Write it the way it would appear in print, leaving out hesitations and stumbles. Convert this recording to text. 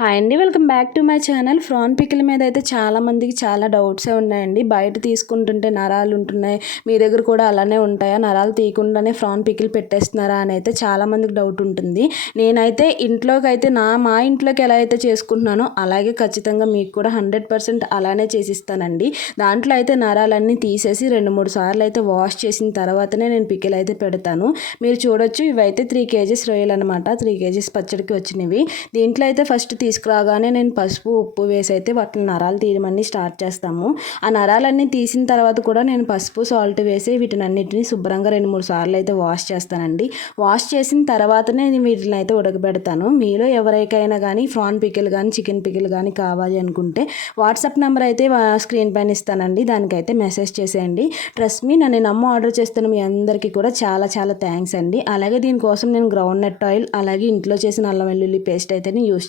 Hi అండి. Welcome back to my channel. PRAN pickle మీద అయితే చాలామందికి చాలా డౌట్సే ఉన్నాయండి. బయట తీసుకుంటుంటే నరాలు ఉంటున్నాయి, మీ దగ్గర కూడా అలానే ఉంటాయా, నరాలు తీయకుండానే ప్రాన్ పికిల్ పెట్టేస్తున్నారా అని అయితే చాలామందికి డౌట్ ఉంటుంది. నేనైతే ఇంట్లోకి అయితే మా ఇంట్లోకి ఎలా అయితే చేసుకుంటున్నానో అలాగే ఖచ్చితంగా మీకు కూడా 100% అలానే చేసిస్తానండి. దాంట్లో అయితే నరాలన్నీ తీసేసి 2-3 సార్లు అయితే వాష్ చేసిన తర్వాతనే నేను పికిల్ అయితే పెడతాను. మీరు చూడొచ్చు, ఇవైతే 3 కేజీస్ రొయ్యలు అనమాట. 3 కేజీస్ పచ్చడికి వచ్చినవి. దీంట్లో అయితే ఫస్ట్ తీసుకురాగానే నేను పసుపు, ఉప్పు వేసి అయితే వాటిని నరాలు తీయమని స్టార్ట్ చేస్తాము. ఆ నరాలన్నీ తీసిన తర్వాత కూడా నేను పసుపు, సాల్ట్ వేసి వీటినన్నిటిని శుభ్రంగా 2-3 సార్లు అయితే వాష్ చేస్తానండి. వాష్ చేసిన తర్వాతనే నేను వీటిని అయితే ఉడకబెడతాను. మీలో ఎవరికైనా కానీ ప్రాన్ పికిల్ కానీ చికెన్ పికిల్ కానీ కావాలి అనుకుంటే వాట్సాప్ నెంబర్ అయితే స్క్రీన్ పైన ఇస్తానండి. దానికైతే మెసేజ్ చేసేయండి. ట్రస్ట్ మీ, నన్ను నమ్ము ఆర్డర్ చేస్తున్న మీ అందరికీ కూడా చాలా చాలా థ్యాంక్స్ అండి. అలాగే దీనికోసం నేను గ్రౌండ్ నట్ ఆయిల్ అలాగే ఇంట్లో చేసిన అల్లం వెల్లుల్లి పేస్ట్ అయితే యూస్